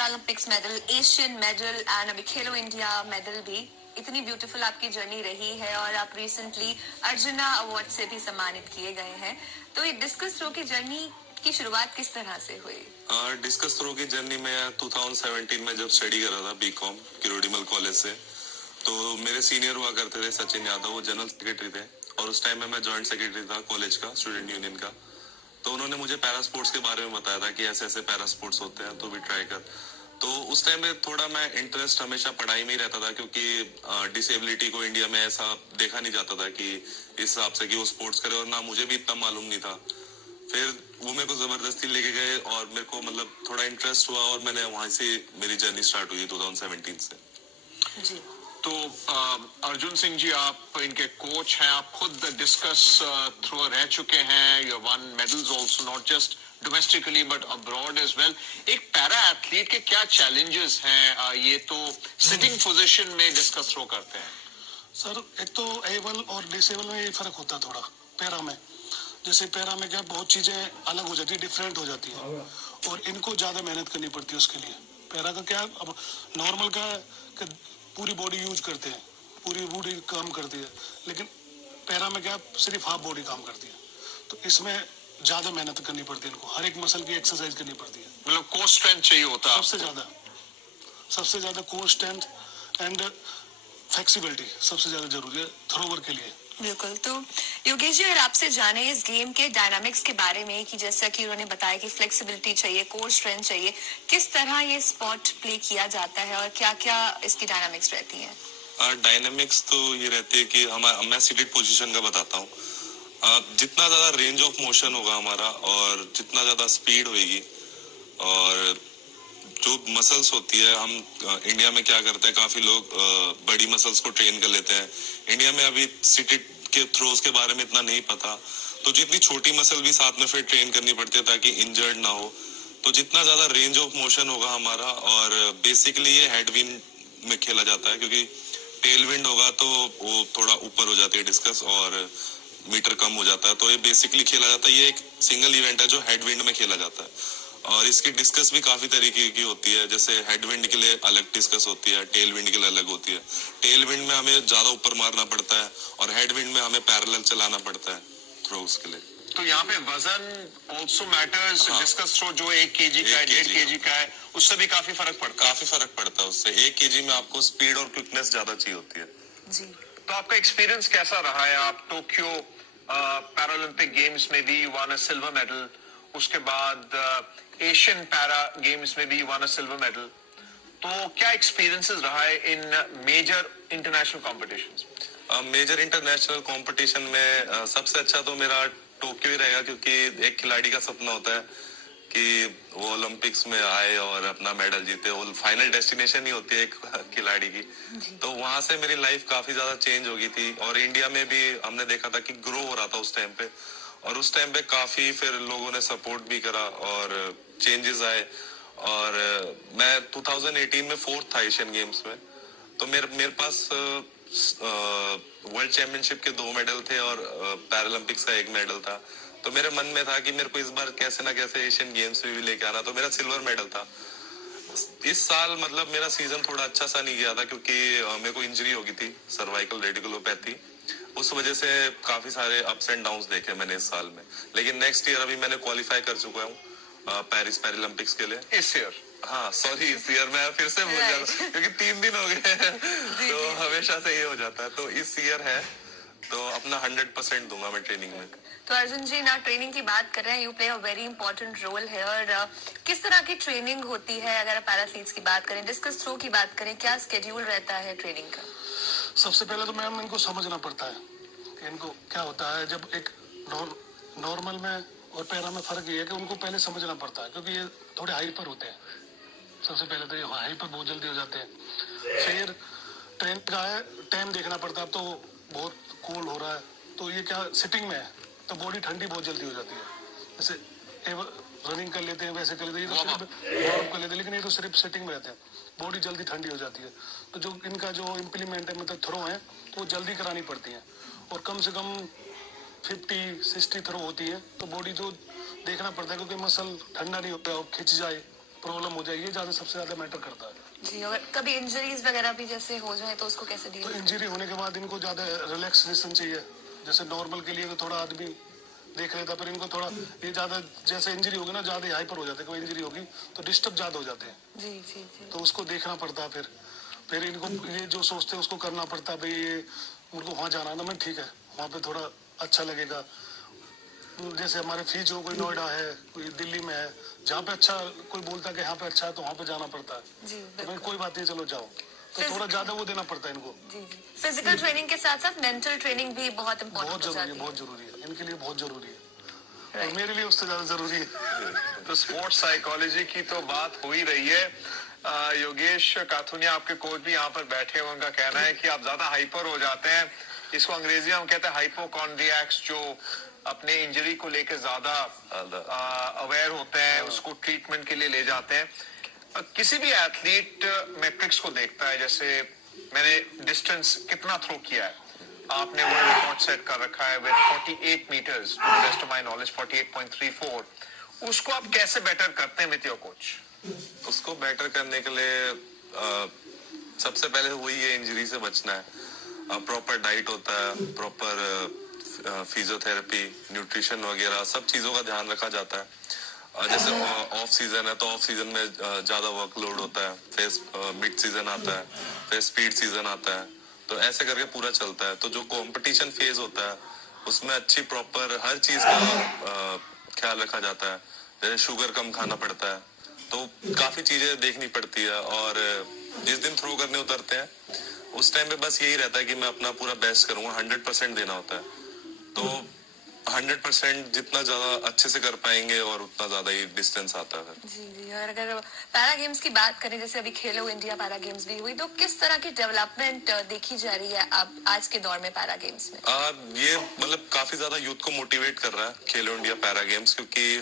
Paralympics medal, Asian medal and अभी खेलो India medal भी। इतनी ब्यूटीफुल आपकी जर्नी रही है और आप रिसेंटली अर्जुना अवार्ड से भी सम्मानित किए गए हैं। तो ये डिस्कस थ्रो की जर्नी की शुरुआत किस तरह से हुई? डिस्कस थ्रो की जर्नी में 2017 में जब स्टडी कर रहा था बीकॉम किरोड़ीमल कॉलेज से, तो मेरे सीनियर हुआ करते थे सचिन यादव, वो जनरल सेक्रेटरी थे और उस टाइम में मैं जॉइंट सेक्रेटरी था कॉलेज का, स्टूडेंट यूनियन का। तो उन्होंने मुझे पैरा स्पोर्ट्स के बारे में बताया था कि ऐसे ऐसे पैरा स्पोर्ट्स होते हैं, तो भी ट्राई कर। तो उस टाइम में थोड़ा मैं इंटरेस्ट हमेशा पढ़ाई में ही रहता था, क्योंकि डिसेबिलिटी को इंडिया में ऐसा देखा नहीं जाता था कि इस हिसाब से कि वो स्पोर्ट्स करे, और ना मुझे भी इतना मालूम नहीं था। फिर वो मेरे को जबरदस्ती लेके गए और मेरे को मतलब थोड़ा इंटरेस्ट हुआ और मैंने वहां से मेरी जर्नी स्टार्ट हुई 2017 से। जी। तो अर्जुन सिंह जी, आप इनके कोच हैं, आप खुद डिस्कस थ्रो रह चुके हैं, you won medals also, not just domestically but abroad as well. एक पैरा एथलीट के क्या चैलेंजेस हैं? ये तो सिटिंग पोजीशन में डिस्कस थ्रो करते हैं सर। एक तो एबल और डिसेबल में ये फर्क होता है थोड़ा पैरा में। जैसे पैरा में क्या बहुत चीजें अलग हो जाती है, डिफरेंट हो जाती है, और इनको ज्यादा मेहनत करनी पड़ती है उसके लिए। पैरा का क्या, अब नॉर्मल का कि पूरी बॉडी यूज करते हैं, पूरी बॉडी काम करती है, लेकिन पैरा में क्या सिर्फ हाफ बॉडी काम करती है। तो इसमें ज्यादा मेहनत करनी पड़ती है, इनको हर एक मसल की एक्सरसाइज करनी पड़ती है। मतलब कोर स्ट्रेंथ चाहिए होता है सबसे ज्यादा कोर स्ट्रेंथ एंड फ्लेक्सिबिलिटी सबसे ज्यादा जरूरी है थ्रोवर के लिए। बिल्कुल। तो योगेश जी, अगर आपसे जाने इस गेम के डायनामिक्स के बारे में, कि जैसा कि उन्होंने बताया कि फ्लेक्सिबिलिटी चाहिए, कोर स्ट्रेंथ चाहिए, किस तरह ये स्पोर्ट प्ले किया जाता है और क्या क्या इसकी डायनामिक्स रहती है? डायनामिक्स तो ये रहती है कि मैं सीटेड पोजीशन का बताता हूँ। जितना ज्यादा रेंज ऑफ मोशन होगा हमारा और जितना ज्यादा स्पीड होगी, और जो मसल्स होती है, हम इंडिया में क्या करते हैं, काफी लोग बड़ी मसल्स को ट्रेन कर लेते हैं। इंडिया में अभी सीटेड के थ्रोज के बारे में इतना नहीं पता, तो जितनी छोटी मसल भी साथ में फिर ट्रेन करनी पड़ती है ताकि इंजर्ड ना हो। तो जितना ज्यादा रेंज ऑफ मोशन होगा हमारा, और बेसिकली ये हेड विंड में खेला जाता है, क्योंकि टेल विंड होगा तो वो थोड़ा ऊपर हो जाती है डिस्कस और मीटर कम हो जाता है। तो ये बेसिकली खेला जाता है, ये एक सिंगल इवेंट है जो हेड विंड में खेला जाता है। और इसकी डिस्कस भी काफी तरीके की होती है, जैसे हेड विंड के लिए अलग डिस्कस होती है, टेल विंड के लिए अलग होती है। टेल विंड में हमें ज्यादा ऊपर मारना पड़ता है और हेड विंड में हमें पैरेलल चलाना पड़ता है थ्रोस के लिए। तो यहाँ पे वजन ऑल्सो मैटर्स। डिस्कस थ्रो जो 1 kg का है, 1.5 kg का है, उससे भी काफी फर्क पड़ता है। उससे 1 kg में आपको स्पीड और क्विकनेस ज्यादा चाहिए होती है। जी। तो आपका एक्सपीरियंस कैसा रहा है? आप टोक्यो पैरालंपिक गेम्स में भी वन अ सिल्वर मेडल, उसके बाद एशियन पैरा गेम्स में भी वन अ सिल्वर मेडल। तो क्या एक्सपीरियंसेस रहा है in major international competitions? Major international competition में सबसे अच्छा तो मेरा टोक्यो ही रहेगा, क्योंकि एक खिलाड़ी का सपना होता है कि वो ओलंपिक्स में आए और अपना मेडल जीते। वो फाइनल डेस्टिनेशन ही होती है एक खिलाड़ी की। तो वहां से मेरी लाइफ काफी ज्यादा चेंज हो गई थी, और इंडिया में भी हमने देखा था कि ग्रो हो रहा था उस टाइम पे, और उस टाइम पे काफी फिर लोगों ने सपोर्ट भी करा और चेंजेस आए। और मैं 2018 में 4th था एशियन गेम्स में। तो मेरे पास वर्ल्ड चैंपियनशिप के 2 मेडल थे और पैरालंपिक्स का 1 मेडल था। तो मेरे मन में था कि मेरे को इस बार कैसे ना कैसे एशियन गेम्स में भी लेके आना, तो मेरा सिल्वर मेडल था। इस साल मतलब मेरा सीजन थोड़ा अच्छा सा नहीं गया था, क्योंकि मेरे को इंजरी हो गई थी, सर्वाइकल रेडिकुलोपैथी। उस वजह से काफी सारे अप्स एंड डाउन्स देखे मैंने इस साल में। लेकिन नेक्स्ट ईयर अभी मैंने क्वालिफाई कर चुका हूँ पेरिस पैरालंपिक्स के लिए। इस ईयर? हाँ सॉरी, इस ईयर मैं फिर से भूल जाता क्योंकि 3 दिन हो गए तो हमेशा से ये हो जाता है। तो इस ईयर है, तो अपना 100% दूंगा मैं ट्रेनिंग में। तो अर्जुन जी ना, ट्रेनिंग की बात कर रहे हैं, you play a very important role है। और किस तरह की ट्रेनिंग होती है? अगर पैराथलीट्स की बात करें, डिस्कस थ्रो की बात करें, क्या स्केड्यूल रहता है ट्रेनिंग का? सबसे पहले तो मैम इनको समझना पड़ता है कि इनको क्या होता है। जब एक नॉर्मल में और पैरा में फर्क ये है कि उनको पहले समझना पड़ता है, क्योंकि ये थोड़े हाइपर होते हैं। सबसे पहले तो ये हाइपर बहुत जल्दी हो जाते हैं। फिर ट्रेन का है, टाइम देखना पड़ता है। अब तो बहुत कोल्ड हो रहा है, तो ये क्या सिटिंग में है तो बॉडी ठंडी बहुत जल्दी हो जाती है। जैसे रनिंग कर लेते हैं वैसे कर लेते हैं, ये तो सिर्फ वार्म कर लेते हैं, लेकिन ये तो सिर्फ सेटिंग में रहते हैं, बॉडी जल्दी ठंडी हो जाती है। तो जो इनका जो इम्प्लीमेंट है, मतलब थ्रो है, तो वो जल्दी करानी पड़ती है, और कम से कम 50-60 थ्रो होती है। तो बॉडी जो देखना पड़ता है, क्योंकि मसल ठंडा नहीं होता और खिंच जाए प्रॉब्लम हो जाए, ये ज्यादा सबसे ज्यादा मैटर करता है। जी, और कभी इंजरीज वगैरह भी जैसे हो जाए तो उसको कैसे डील तो इंजरी होने के बाद इनको ज्यादा रिलैक्सेशन चाहिए। जैसे नॉर्मल के लिए तो थोड़ा आदमी देख लेता, पर इनको थोड़ा ये ज्यादा जैसे इंजरी होगी ना, ज्यादा हाइपर हो जाते हैं, कोई इंजरी होगी तो डिस्टर्ब ज्यादा हो जाते हैं, जी जी जी। तो उसको देखना पड़ता है। फिर इनको ये जो सोचते हैं उसको करना पड़ता है, भाई ये उनको वहाँ जाना ना, मैं ठीक है वहाँ पे थोड़ा अच्छा लगेगा। जैसे हमारे फीज हो, कोई नोएडा है, कोई दिल्ली में है, जहाँ पे अच्छा कोई बोलता है कि यहाँ पे अच्छा है तो वहाँ पे जाना पड़ता है। जी तो भाई बिल्कुल। कोई बात नहीं, चलो जाओ, तो थोड़ा ज्यादा वो देना पड़ता है इनको। जी जी। फिजिकल ट्रेनिंग के साथ साथ मेंटल ट्रेनिंग भी बहुत बहुत इम्पोर्टेंट हो जरूरी है, जाती है। बहुत जरूरी है, इनके लिए बहुत जरूरी है, और Right. मेरे लिए उससे ज्यादा जरूरी है। तो स्पोर्ट्स साइकोलॉजी की तो बात हो ही रही है। योगेश काथुनिया आपके कोच भी यहाँ पर बैठे हुए, उनका कहना है कि आप ज्यादा हाइपर हो जाते हैं, इसको अंग्रेजी में हम कहते हैं हाइपोकॉन्ड्रियक्स, जो अपने इंजरी को लेकर ज्यादा अवेयर होते हैं, उसको ट्रीटमेंट के लिए ले जाते हैं। किसी भी एथलीट मैट्रिक्स को देखता है, जैसे मैंने डिस्टेंस कितना थ्रो किया है, आपने वर्ल्ड रिकॉर्ड सेट कर रखा है with 48 metres, to the best of my knowledge 48.34, उसको आप कैसे बेटर करते हैं विद योर कोच? उसको बेटर करने के लिए सबसे पहले वही है, इंजरी से बचना है। प्रॉपर डाइट होता है, प्रॉपर फिजियोथेरेपी, न्यूट्रिशन वगैरह सब चीज़ों का ध्यान रखा जाता है। जैसे ऑफ सीजन है तो ऑफ सीजन में ज़्यादा वर्कलोड होता है, फिर मिड सीजन आता है, फिर स्पीड सीजन आता है, तो ऐसे करके पूरा चलता है। तो जो कंपटीशन फेज होता है उसमें अच्छी प्रॉपर हर चीज़ का ख्याल रखा जाता है। जैसे शुगर कम खाना पड़ता है, तो काफ़ी चीज़ें देखनी पड़ती है। और जिस दिन थ्रो करने उतरते हैं उस टाइम पे बस यही रहता है कि मैं अपना पूरा बेस्ट करूंगा, 100% देना होता है। तो 100% जितना ज्यादा अच्छे से कर पाएंगे और उतना ज्यादा ही डिस्टेंस आता है। जी जी। और अगर पैरा गेम्स की बात करें, जैसे अभी खेलो इंडिया पैरा गेम्स भी हुई, तो किस तरह की डेवलपमेंट देखी जा रही है अब आज के दौर में पैरा गेम्स में? ये मतलब काफी ज्यादा यूथ को मोटिवेट कर रहा है खेलो इंडिया पैरा गेम्स, क्योंकि